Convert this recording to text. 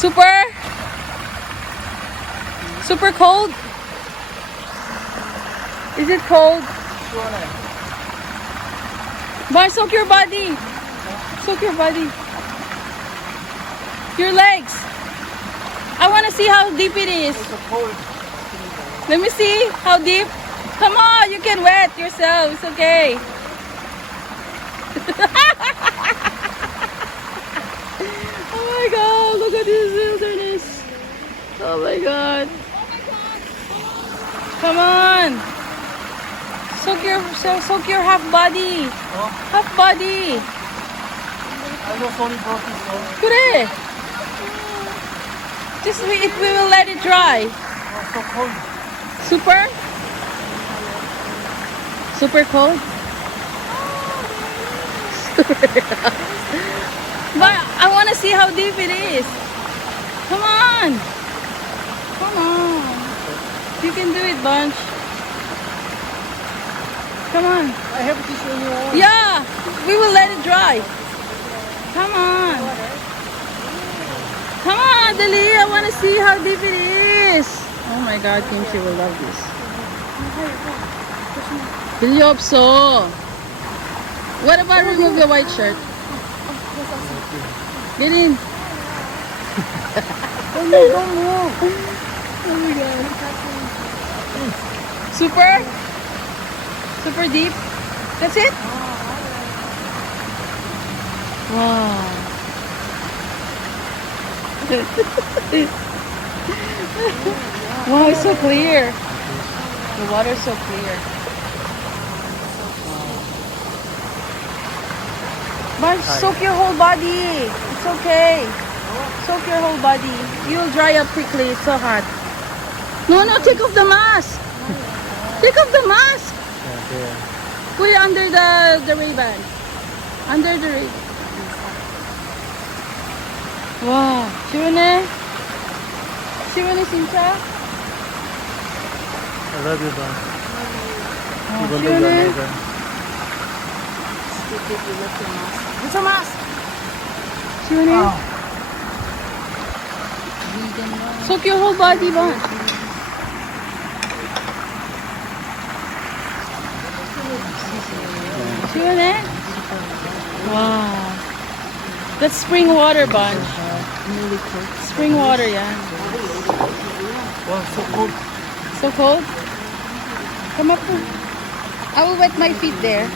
Super? Super cold? Is it cold? But soak your body. Soak your body. Your legs. I want to see how deep it is. Let me see how deep. Come on, you can wet yourself. It's okay. Oh my God, look at this wilderness. Oh my God. Come on. Soak your half body. Half body. 그래. Just we will let it dry. Super? Super cold? But I want to see how deep it is. Come on. Come on. You can do it, Bunch. Come on. I have to show you. Yeah, we will let it dry. Come on. Come on, Dali. I want to see how deep it is. Oh my God, Kimchi will love this. Really hope so. What about remove the white shirt? Get in. Don't move. Oh my God. Super? Super deep? That's it? Wow. Wow, it's so clear. The water's so clear. But soak your whole body. It's okay. Soak your whole body. You'll dry up quickly. It's so hot. No, take off the mask. Take off the mask. Put it under the Ray-Ban. Under the Ray-Ban. 와, 시원해? 시원해 진짜? I love you, Don. 와, 시원해? It's a mask. 시원해? Soak your whole body ba? 시원해? Wow. That's spring water, Bunch. Spring water, yeah. Wow, so cold. So cold? Come up. I will wet my feet there.